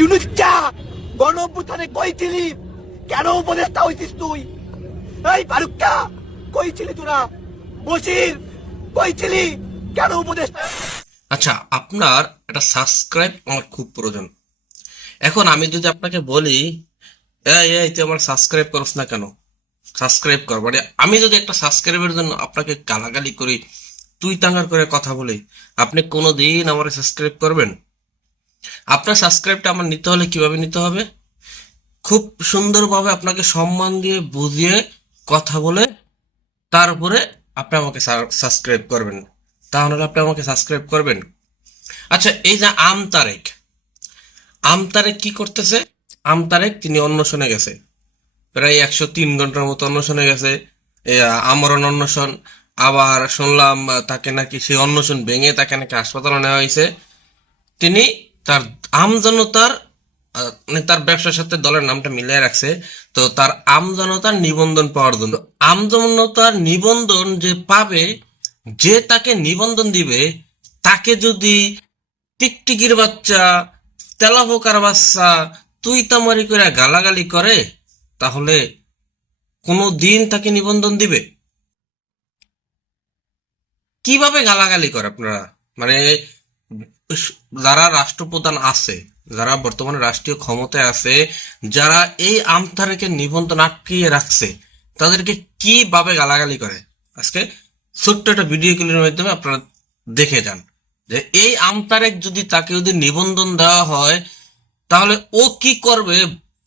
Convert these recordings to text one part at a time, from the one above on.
ইউনুসটা গণ অভ্যুত্থানে কই ছিলি? কেন উপদেষ্টা হইছিস তুই? এই ফারুকটা কই ছিলি তোরা? বশির কই ছিলি? কেন উপদেষ্টা? আচ্ছা, আপনার একটা সাবস্ক্রাইব আমার খুব প্রয়োজন। এখন আমি যদি আপনাকে বলি, এই এই তুই আমার সাবস্ক্রাইব করছ না কেন, সাবস্ক্রাইব কর, মানে আমি যদি একটা সাবস্ক্রাইবের জন্য আপনাকে গালাগালি করি, তুই তাঙ্গার করে কথা বলি, আপনি কোনোদিন আমার সাবস্ক্রাইব করবেন? আপনার সাবস্ক্রাইবটা আমার নিতে হলে কিভাবে নিতে হবে? খুব সুন্দরভাবে আপনাকে সম্মান দিয়ে বুঝিয়ে কথা বলে তারপরে আপনি আমাকে সাবস্ক্রাইব করবেন। তাহলে আপনি আমাকে সাবস্ক্রাইব করবেন? আচ্ছা, এই যে আমতারেক কি করতেছে? আমতারেক তিনি অন্বেষণে গেছে, প্রায় 103 ঘন্টার মতো অন্বেষণে গেছে। আমরণ অন্বেষণ। আবার শুনলাম তাকে নাকি সেই অন্বেষণ ভেঙে তাকে নাকি হাসপাতালে নেওয়া হয়েছে। তিনি তার আমজনতার মানে তার ব্যবসার সাথে দলের নামটা মিলিয়ে রাখছে, তো তার আমজনতার নিবন্ধন পাওয়ার জন্য। আমজনতার নিবন্ধন যে পাবে, যে তাকে নিবন্ধন দিবে, তাকে যদি টিকটিকির বাচ্চা, তেলাপোকার বাচ্চা, তুই তামারি করে গালাগালি করে, তাহলে কোনো দিন তাকে নিবন্ধন দিবে? কিভাবে গালাগালি করে আপনারা? মানে যারা রাষ্ট্রপ্রধান আছে, যারা বর্তমানে রাষ্ট্রীয় ক্ষমতায় আছে, যারা এই আমতারেকে নিবন্ধন আটকিয়ে রাখছে, তাদেরকে কিভাবে গালাগালি করে, আজকে ছোট্ট একটা ভিডিও ক্লিপের মাধ্যমে আপনারা দেখে যান যে এই আমতারেক যদি তাকে যদি নিবন্ধন দেওয়া হয়, তাহলে ও কি করবে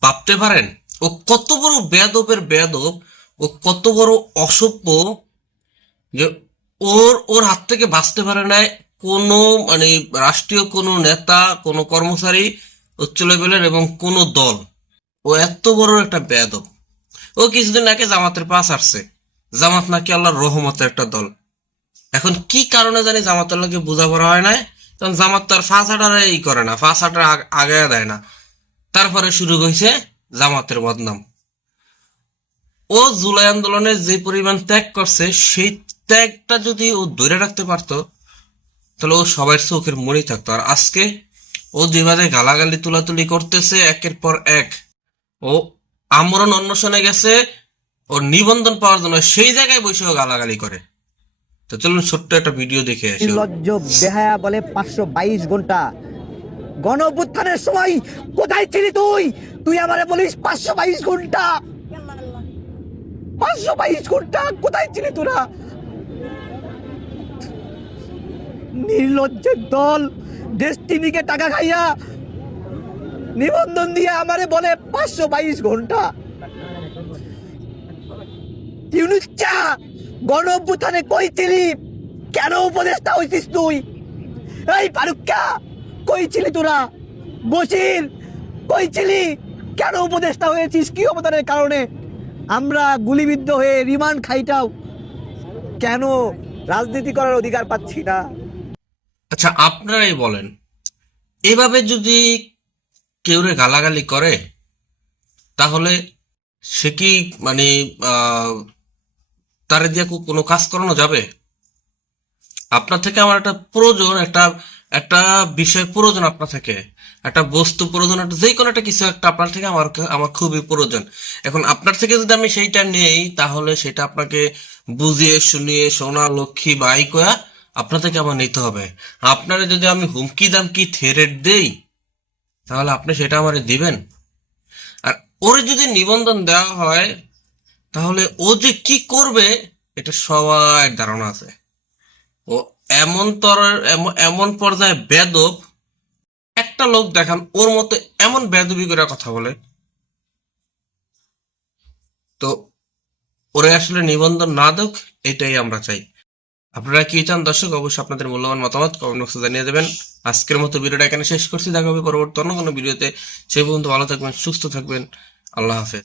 ভাবতে পারেন? ও কত বড় বেয়াদবের বেয়াদব, ও কত বড় অসভ্য যে ওর ওর হাত থেকে বাঁচতে পারে না কোনো, মানে রাষ্ট্রীয় কোনো নেতা, কোনো কর্মচারী, উচ্চ লেভেলের এবং কোনো দল। ও এত বড় একটা বেয়াদব। ও কিছুদিন আগে জামাতের পাশ আসছে, জামাত নাকি আল্লাহর রহমতের একটা দল। এখন কি কারণে জানি জামাতের লোকে বোঝাপড়া হয় না, কারণ জামাত তার ফাঁস হাঁটার ই করে না, ফাঁস হাঁটার আগে দেয় না। তারপরে শুরু হয়েছে জামাতের বদনাম। ও জুলাই আন্দোলনে যে পরিমাণ ত্যাগ করছে, সেই ত্যাগটা যদি ও ধরে রাখতে পারতো, তাহলে ও সবার চোখের মনি থাকতো। আর আজকে ও যেভাবে গালাগালি তুলাতুলি করতেছে একের পর এক, ও আমরণ অন্বেষণে গেছে ও নিবন্ধন পাওয়ার জন্য, সেই জায়গায় বসে ও গালাগালি করে। তো চলুন ছোট্ট একটা ভিডিও দেখে আসি। নির্লজ্জ বেহায়া বলে 522 ঘন্টা। গণ অভ্যুত্থানের সময় কোথায় ছিলি তুই? তুই আমারে বলিস 522 ঘন্টা? 522 ঘন্টা কোথায় ছিলি তোরা? নির্লজ্জের দল, ডেস্টিনিকে টাকা খাইয়া নিবন্ধন দিয়ে আমারে বলে 522 ঘন্টা। ইউনুসটা গণ অভ্যুত্থানে কই ছিলি? কেন উপদেষ্টা হইছিস তুই? এই ফারুককা কই ছিলি তোরা? বশির কই ছিলি? কেন উপদেষ্টা হয়েছিস? কি অবদানের কারণে আমরা গুলিবিদ্ধ হয়ে রিমান্ড খাইটাও কেন রাজনীতি করার অধিকার পাচ্ছি না? আচ্ছা, আপনারাই বলেন, এভাবে যদি কেউ গালাগালি করে, তাহলে সে কি মানে তারে দিয়ে কোনো কাজ করানো যাবে? আপনার থেকে আমার একটা প্রয়োজন, একটা একটা বিষয় প্রয়োজন, আপনার থেকে একটা বস্তু প্রয়োজন, একটা যে কোনো একটা কিছু একটা আপনার থেকে আমার আমার খুবই প্রয়োজন। এখন আপনার থেকে যদি আমি সেইটা নেই, তাহলে সেটা আপনাকে বুঝিয়ে শুনিয়ে সোনা লক্ষ্মী বাই কয়া আপনার থেকে আমার নিতে হবে। আপনারা যদি আমি হুমকি দামকি থ্রেট দেই, তাহলে আপনি সেটা আমারে দিবেন? আর ওর যদি নিবন্ধন দেওয়া হয়, তাহলে ও যে কি করবে এটা সবার ধারণা আছে। ও এমন পর্যায়ে বেদব, একটা লোক দেখান ওর মতো এমন বেদবি করে কথা বলে। তো ওরে আসলে নিবন্ধন না দেখ, এটাই আমরা চাই। আপনারা কি চান দর্শক? অবশ্যই আপনাদের মূল্যবান মতামত কমেন্ট বক্সে জানিয়ে দেবেন। আজকের মতো ভিডিওটা এখানে শেষ করছি, দেখা হবে পরবর্তী অন্য কোনো ভিডিওতে। সেই পর্যন্ত ভালো থাকবেন, সুস্থ থাকবেন। আল্লাহ হাফেজ।